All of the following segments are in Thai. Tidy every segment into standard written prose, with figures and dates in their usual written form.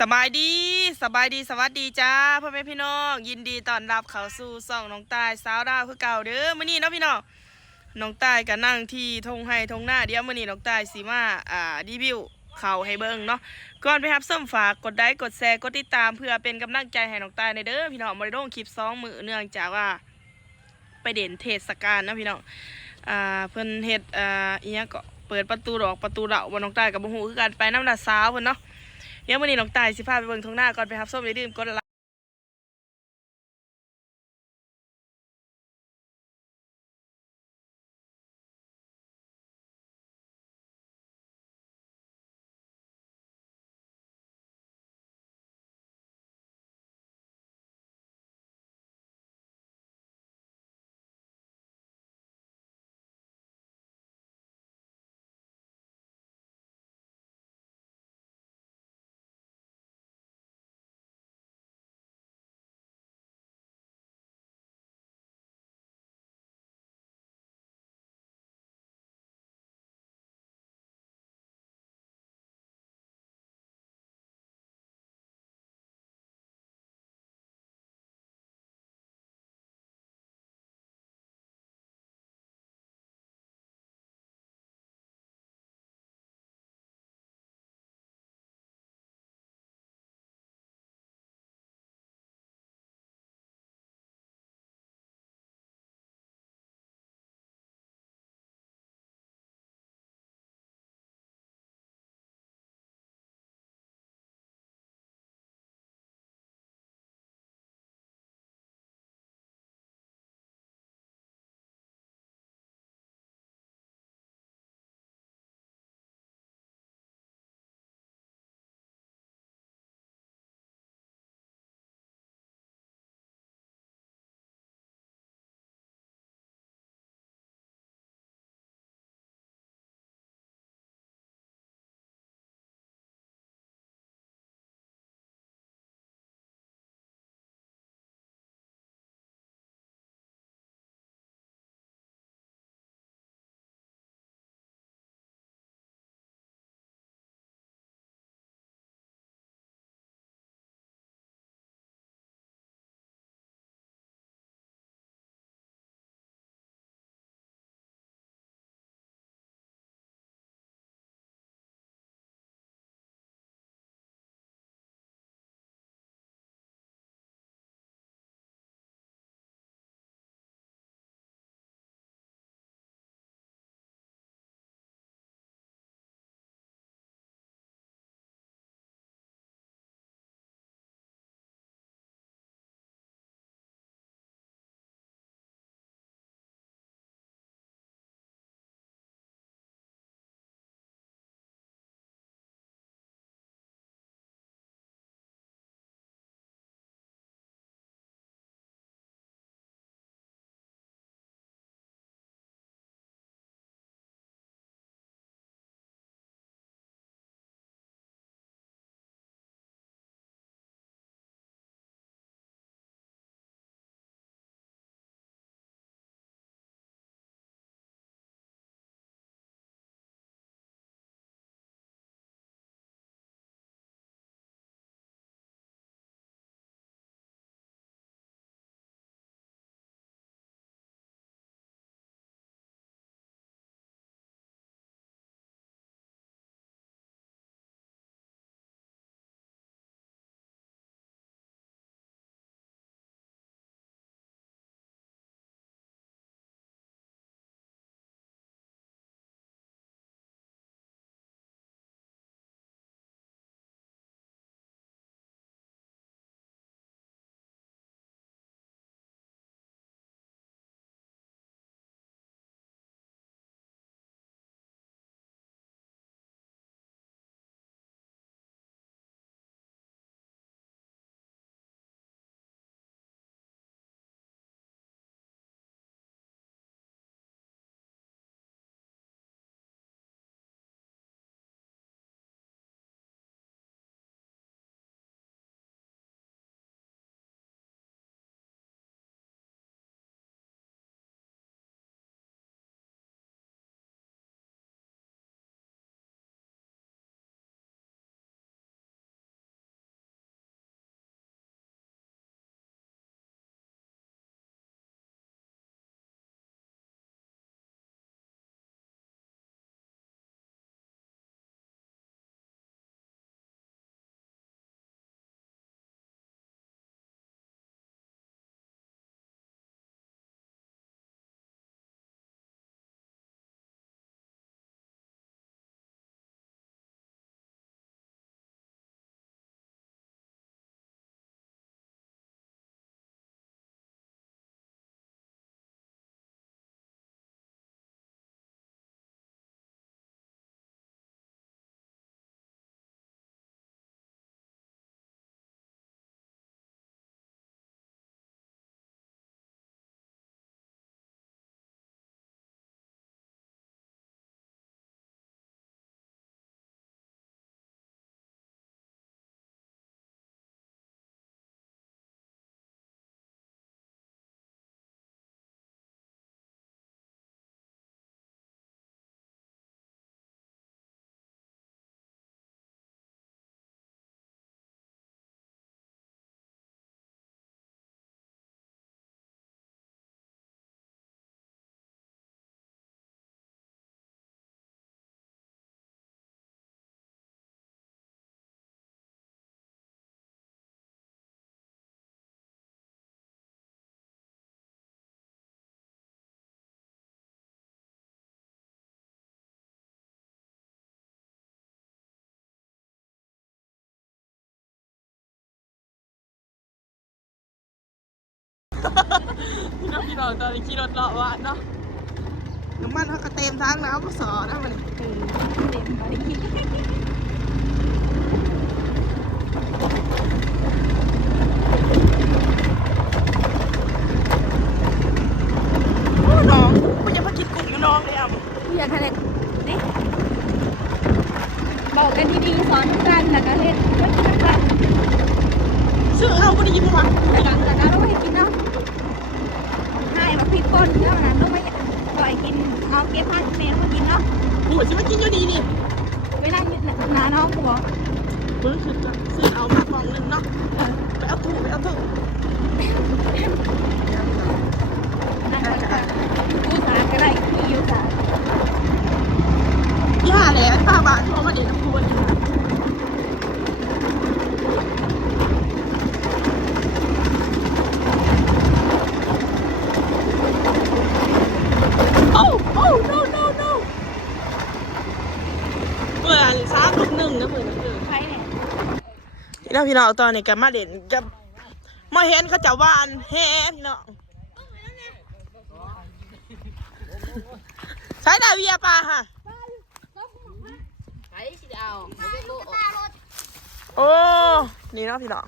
สบายดีสวัสดีจ้าพ่อแม่พี่น้องยินดีต้อนรับเข้าสู่ช่องน้องตายสาวดาวคือเก่าเด้อมื้อนี้เนาะพี่น้องน้องตายก็นั่งที่ทงไห้ทงหน้าเดี๋ยวมื้อนี้น้องตายสิมารีวิวข้าวให้เบิ่งเนาะก่อนไปรับชมฝากกดไลค์กดแชร์กดติดตามเพื่อเป็นกำลังใจให้น้องตายในเด้อพี่น้องบ่ได้ลงคลิป2มื้อเนื่องจากว่าไปเด่นเทศกาลนะพี่น้องเพิ่นเฮ็ดอีหยังก็เปิดประตูดอกประตูเหล่าบ่น้องตายก็บ่ฮู้คือกันไปนำน้าสาวเพิ่นเนาะเดี๋ยวมื้อนี้น้องตายสิพาไปเบิ่งทงหน้าก่อนไปรับชมอย่าลืมกดไลค์ พี่น้องตอนนี้ขี่รถเลาะวะเนาะน้ำมันเขาก็เต็มทั้งน้ำก็สอนะมันเต็มไปโอ้น้องกูจะมากินกุ้งอยู่น้องเลยอ่ะ อย่าทะเลนี่บอกกันดีๆสอนกันแล้วก็เฮ็ดเพื่อนกัน ซื้อเอาไม่ได้ยินมั้ง หลังจากนั้นเราให้กินเนาะให้มาพริกป่นเนาะนะต้องไม่ปล่อยกินเอาเก็บผักแมงมากินเนาะ กูจะมากินอยู่ดีนี่ เวลาหนาเนาะกูบอก มึงคือซื้อเอามากล่องนึงเนาะไปเอาถุงนั่งก่อนกูสาก็ได้ที่อยู่สา ย่าแหละ5 บาทที่เขามาเด็ดน้ำพุนโอ้ no เมื่อ3-1นะเหมือนกัน ใครเนี่ย พี่น้องตอนนี้ก็มาเด่นกับมาเห็นเขาจะวานแฮ่พี่น้องใช้ดาเวียปลาค่ะ ใครสิเอา โอ้นี่เนาะพี่น้อง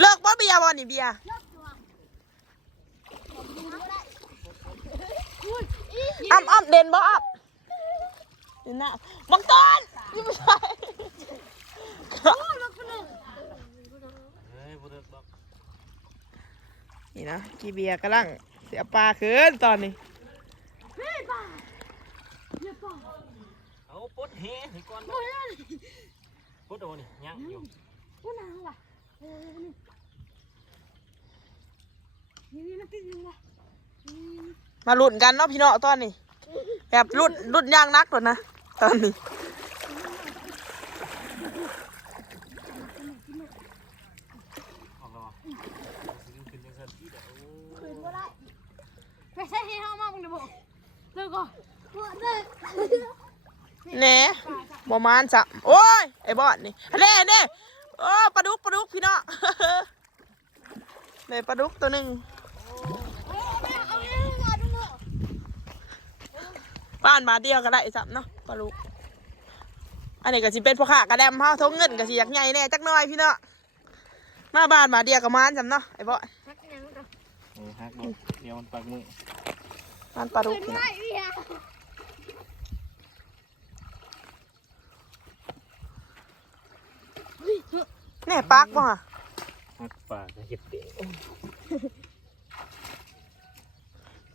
เลิกบ่เบียร์บ่นี่เบียร์อ้ำเด่นบ่อ้ำเด่นน่ะบังต้นนี่ไม่ใช่นี่นะกีเบียร์กำลังเสียปลาขึ้นตอนนี้ เอาปดแห่ให้ก่อนปดโดนนี่ยังอยู่ มาลุ้นกันเนาะพี่น้องตอนนี้แบบลุ้นยางนักตัวนะตอนนี้ ออกแล้วขึ้นจังซั่นที่เด้อ ไม่ใช่ให้เขามามึงเดี๋ยวบอกเลิกก่อน แหน่บ่มานจ้ะโอ้ยไอ้บอดนี่เน่โอ้ปลาดุกพี่น้อง เลยปลาดุกตัวหนึ่งบ้านมาเดียวก็ได้สับเนาะปลาดุกอันนี้ก็สิเป็นพ่อค้ากระแดมเฮาทงเงินก็สิอยากใหญ่แน่จักหน่อยพี่น้องมาบ้านมาเดียวกับมานจำเนาะไอ้บอด ฮักบ่เดี๋ยวมันปักมือ บ้านปลาดุกพี่น้องแน่ปักบ่ฮะ ฮักปากเฮ็ดเตะ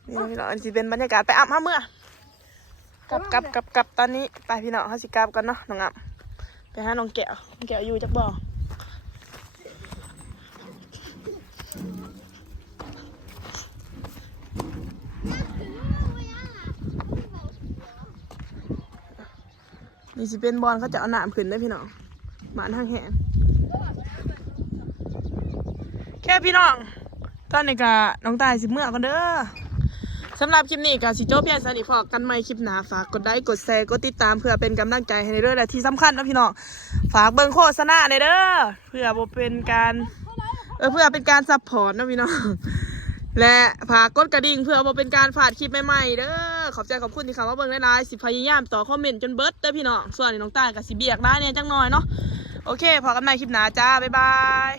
นี่พี่น้องอันสิเป็นบรรยากาศไปอาบน้ำเมื่อกลับตอนนี้ไปพี่น้องเขาสิกลับกันเนาะน้องอ่ำไปหาน้องแก้วอยู่จักบ่อนี่สิเป็นบอลเขาจะเอาหนามขึ้นได้พี่น้องหมาทางแหงแค่พี่น้องตอนนี้ก็น้องตายสิเมื่อกันเด้อสำหรับคลิปนี้ก็สิโจเพียนสนิทพอกันใหม่คลิปหน้าฝากกดไลค์กดแชร์กดติดตามเพื่อเป็นกำลังใจให้ในเรื่องและที่สำคัญนะพี่น้องฝากเบิ่งโฆษณาในเด้อเพื่อบ่เป็นการเพื่อเป็นการซัพพอร์ตนะพี่น้องและฝากกดกระดิ่งเพื่อบ่เป็นการฝาดคลิปใหม่ๆเด้อขอบใจขอบคุณที่เข้ามาเบิ่งหลายๆสิพยายามต่อคอมเมนต์จนเบิดเด้อพี่น้องส่วนน้องตายก็สิเบียกได้เนี่ยจังหน่อยเนาะโอเคพอกันใหม่คลิปหน้าจ้าบ๊ายบาย